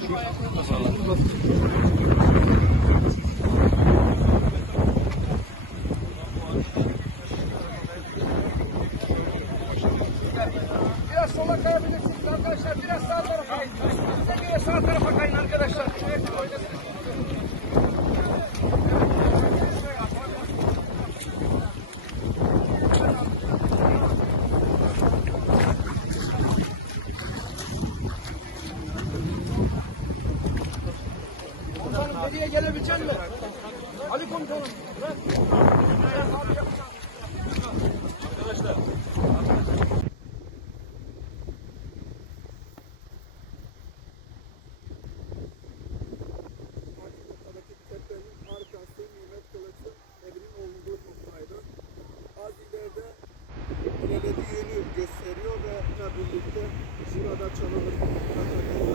Biraz sola kayabilirsiniz arkadaşlar. Biraz sağ tarafa kayın. Size göre sağ tarafa kayın arkadaşlar. Komutanım geriye gelebilecek mi? Ali komutanım. Arkadaşlar. Arkası Nimet Kılıç'ın evinin olduğu noktaydı. Az ileride ilerlediği yönü gösteriyor ve birlikte şurada çalınır.